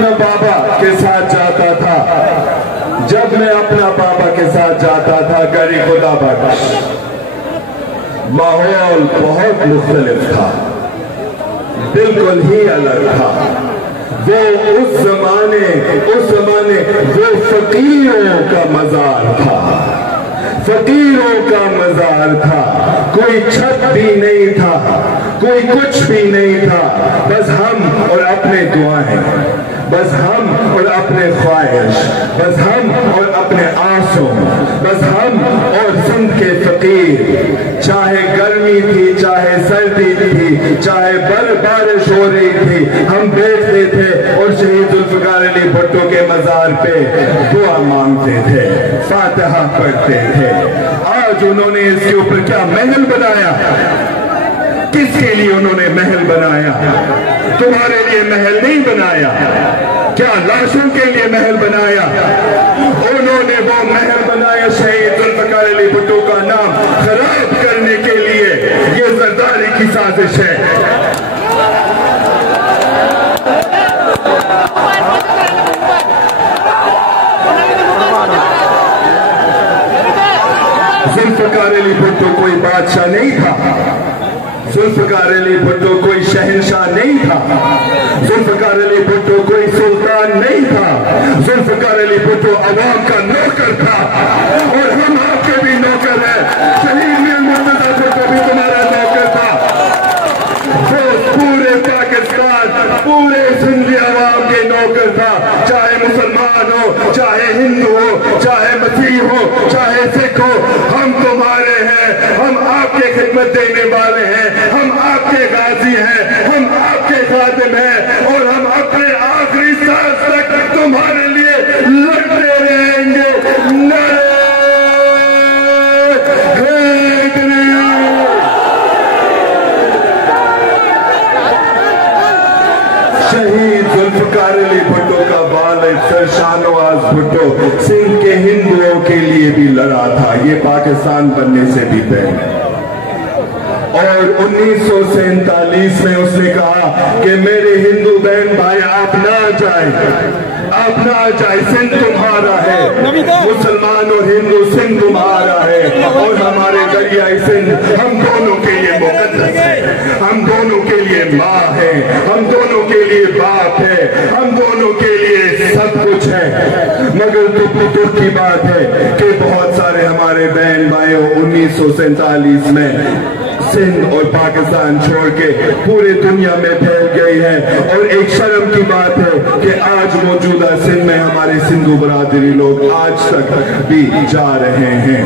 अपना बाबा के साथ जाता था, जब मैं अपना बाबा के साथ जाता था गरी खुदा बख्श, माहौल बहुत मुख्तलिफ था, बिल्कुल ही अलग था। वो उस जमाने वो फकीरों का मजार था, फकीरों का मजार था। कोई छत भी नहीं था, कोई कुछ भी नहीं था, बस हम और अपने दुआएं, बस हम और अपने ख्वाहिश, बस हम और अपने आंसू, बस हम और सिंध के फकीर। चाहे गर्मी थी, चाहे सर्दी थी, चाहे बारिश हो रही थी, हम बैठते थे और शहीद जुल्फ़िकार अली भुट्टो के मजार पे दुआ मांगते थे, फातिहा पढ़ते थे। आज उन्होंने इसके ऊपर क्या महल बनाया, किसके लिए उन्होंने महल बनाया? तुम्हारे लिए महल नहीं बनाया, क्या लाशों के लिए महल बनाया? उन्होंने वो महल बनाया शहीद जुल्फ़िकार अली भुट्टो का नाम खराब करने के लिए। ये ज़रदारी की साजिश है। जुल्फ़िकार अली भुट्टो कोई बादशाह नहीं था, जुल्फ़िकार अली भुट्टो कोई शहंशाह नहीं था, जुल्फ़िकार अली भुट्टो कोई सुल्तान नहीं था, जुल्फ़िकार अली भुट्टो अवाम का नौकर था और हम आपके भी नौकर हैं। शहीद मीर मुर्तज़ा भुट्टो भी तुम्हारा नौकर था। वो पूरे पाकिस्तान, पूरे सिंधी अवाम के नौकर था, चाहे मुसलमान हो, चाहे हिंदू हो, चाहे मसीह हो, चाहे सिख हो, हम तुम्हारे हैं, हम आपके खिदमत देने वाले हैं, हम आपके गाजी हैं, हम आपके खादिम हैं और हम अपने आखिरी सांस तक तुम्हारे लिए लड़ते रहेंगे। शहीद जुल्फ़िकार अली भुट्टो का वालिद सर शाहनवाज भुट्टो सिंध के हिंदुओं के लिए भी लड़ा था, ये पाकिस्तान बनने से भी पहले। और 1947 में उसने कहा कि मेरे हिंदू बहन भाई आप ना जाए, आप ना जाए, सिंध तुम्हारा है, मुसलमान और हिंदू सिंध तुम्हारा है और हमारे दरियाई सिंध हम दोनों के लिए मुकद्दस है, हम दोनों के लिए माँ है, हम दोनों के लिए बाप है, हम दोनों के लिए सब कुछ है। मगर दुख की बात है कि बहुत सारे हमारे बहन भाइयों 1947 में सिंध और पाकिस्तान छोड़ के पूरे दुनिया में फैल गई है। और एक शर्म की बात है कि आज मौजूदा सिंध में हमारे सिंधु बरादरी लोग आज तक भी जा रहे हैं।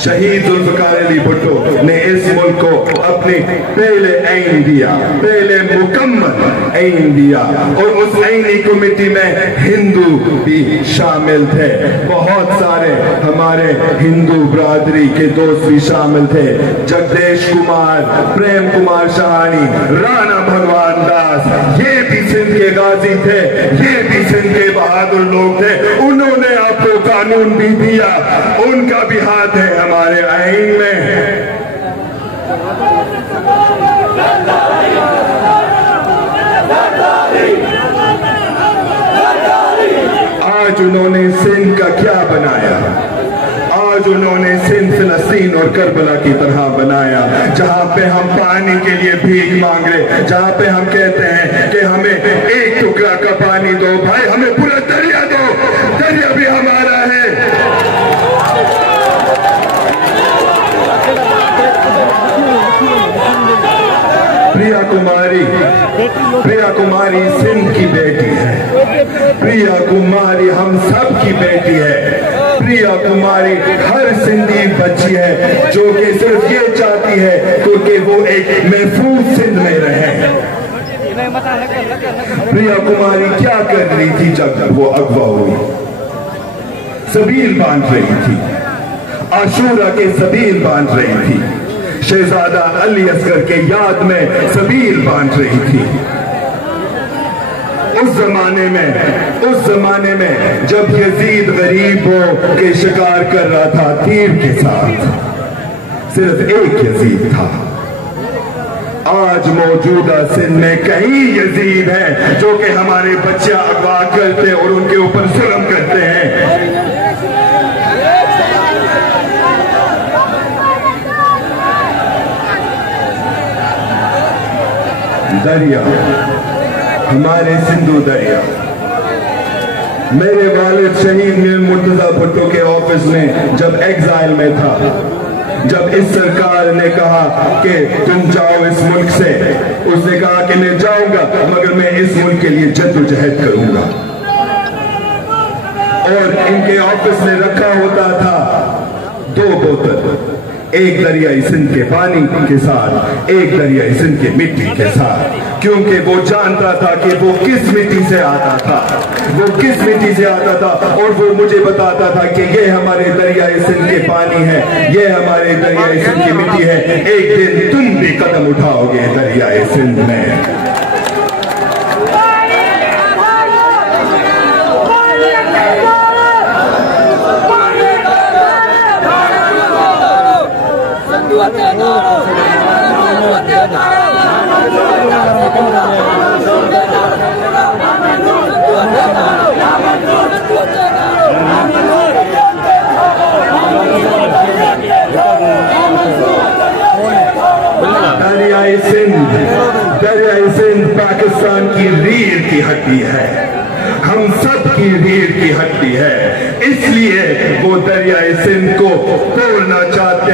शहीद जुल्फ़िकार अली भुट्टो ने इस मुल्क को अपने पहले ऐन दिया, पहले मुकम्मल ऐन दिया और उस ऐनी कमेटी में हिंदू भी शामिल थे। बहुत सारे हमारे हिंदू बरादरी के दोस्त भी शामिल थे, जगदेश कुमार, प्रेम कुमार शाहानी, राणा भगवान दास, ये भी सिंध के गाजी थे, ये भी सिंध के बहादुर लोग थे। उन्होंने आपको कानून भी दिया, उनका भी हाथ है हमारे आईन में। आज उन्होंने सिंध का क्या बनाया? आज उन्होंने सिंध फिलिस्तीन और करबला की तरह बनाया, जहां पे हम पानी के लिए भीख मांग रहे, जहां पे हम कहते हैं कि हमें एक टुकड़ा का पानी दो, भाई हमें पूरा दरिया दो, दरिया भी हमारा है। प्रिया कुमारी सिंध की बेटी है, प्रिया कुमारी हम सब की बेटी है। प्रिया कुमारी हर सिंधी बच्ची है जो कि सिर्फ ये चाहती है क्योंकि वो एक महफूज सिंध में रहे। प्रिया कुमारी क्या कर रही थी जब वो अगवा हुई? सबील बांध रही थी, आशूरा के सबील बांध रही थी, शहजादा अली असगर के याद में सबील बांध रही थी। उस जमाने में जब यजीद गरीबों के शिकार कर रहा था तीर के साथ, सिर्फ एक यजीद था, आज मौजूदा सिंध में कई यजीद हैं जो कि हमारे बच्चे अगवा करते और उनके ऊपर जुल्म करते हैं। दरिया, हमारे सिंधु दरिया, मेरे वालिद शहीद मीर मुर्तजा भुट्टो के ऑफिस में जब एग्जाइल में था, जब इस सरकार ने कहा कि तुम जाओ इस मुल्क से, उसने कहा कि मैं जाऊंगा मगर मैं इस मुल्क के लिए जद्दोजहद करूंगा। और इनके ऑफिस में रखा होता था 2 बोतल, एक दरियाई सिंध के पानी के साथ, एक दरियाई सिंध की मिट्टी के साथ, क्योंकि वो जानता था कि वो किस मिट्टी से आता था, वो किस मिट्टी से आता था। और वो मुझे बताता था कि ये हमारे दरियाई सिंध के पानी है, ये हमारे दरियाई सिंध की मिट्टी है, एक दिन तुम भी कदम उठाओगे दरियाई सिंध में। दरियाई सिंध पाकिस्तान की रीढ़ की हड्डी है, हम सब की रीढ़ की हड्डी है, इसलिए वो दरियाई सिंध को तोड़ना चाहते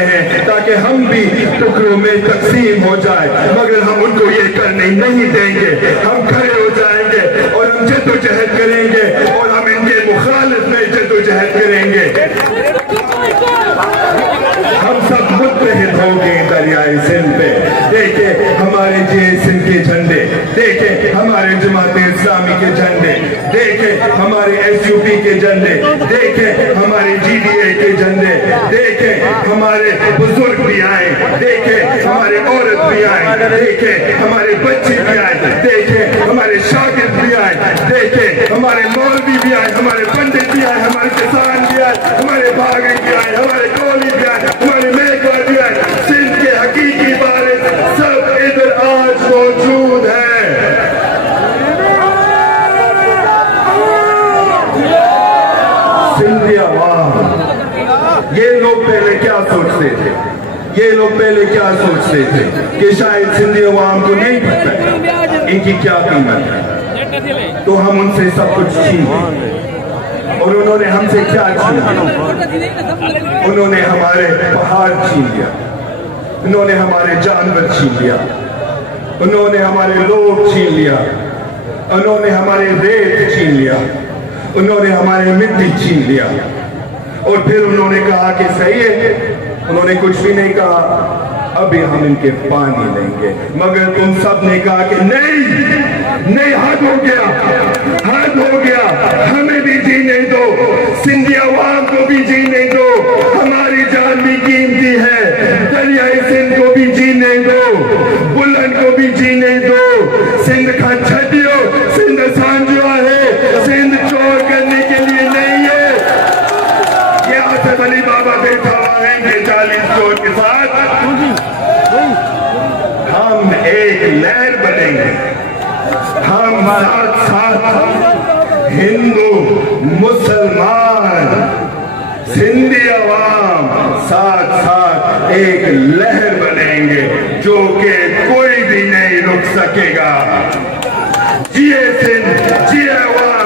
हैं ताकि हम भी टुकड़ों में तकसीम हो जाए, मगर हम उनको ये करने नहीं देंगे। हम खड़े हो जाएंगे और हम जद्दोजहद करेंगे और हम इनके मुखालिफ में जद्दोजहद करेंगे। हम सब मुत्तहिद होंगे दरियाई सिंध पे। देखे हमारे JSN के झंडे, देखे हमारे जमात इस्लामी के झंडे, देखे हमारे SUP के झंडे, देखे हमारे GDA के झंडे, देखे हमारे बुजुर्ग भी आए, देखे हमारे औरत भी आए, देखे हमारे बच्चे भी आए, देखे हमारे शागिर्द भी आए, देखे हमारे मौलवी भी आए, हमारे पंडित भी आए, हमारे किसान भी आए, हमारे भागे भी आए, हमारे कौली भी आए, हमारे मेघवार भी आए। सिंध के हकीकी बारे सब इधर आज मौजूद है। सिंधी अवाम, ये लोग पहले क्या सोचते थे, ये लोग पहले क्या सोचते थे कि शायद सिंधी अवाम को नहीं पता इनकी क्या कीमत है, तो हम उनसे सब कुछ छीन लें। और उन्होंने हमसे क्या छीन लिया? उन्होंने हमारे पहाड़ छीन लिया, उन्होंने हमारे जानवर छीन लिया, उन्होंने हमारे लोग छीन लिया, उन्होंने हमारे रेत छीन लिया, उन्होंने हमारी मिट्टी छीन लिया। और फिर उन्होंने कहा कि सही है, उन्होंने कुछ भी नहीं कहा, अभी हम इनके पानी लेंगे, मगर तुम सब ने कहा कि नहीं नहीं, हद हो गया, हद हो गया, हमें भी जीने दो, सिंधी अवाम को भी जीने दो, हमारी जान भी कीमती है, दरियाई सिंध को भी जीने दो, बुलंद को भी जीने दो। सिंध का छड़ियो, सिंध सांझो है, सिंध चोर करने के लिए नहीं है। ये आसिफ अली बाबा बैठा हुआ है कि 40 चोर के साथ हम एक लहर बनेंगे, हम साथ साथ हिंदू मुसलमान सिंधी अवाम साथ साथ एक लहर बनेंगे जो कि कोई भी नहीं रुक सकेगा। जिए सिंध, जिए अवाम।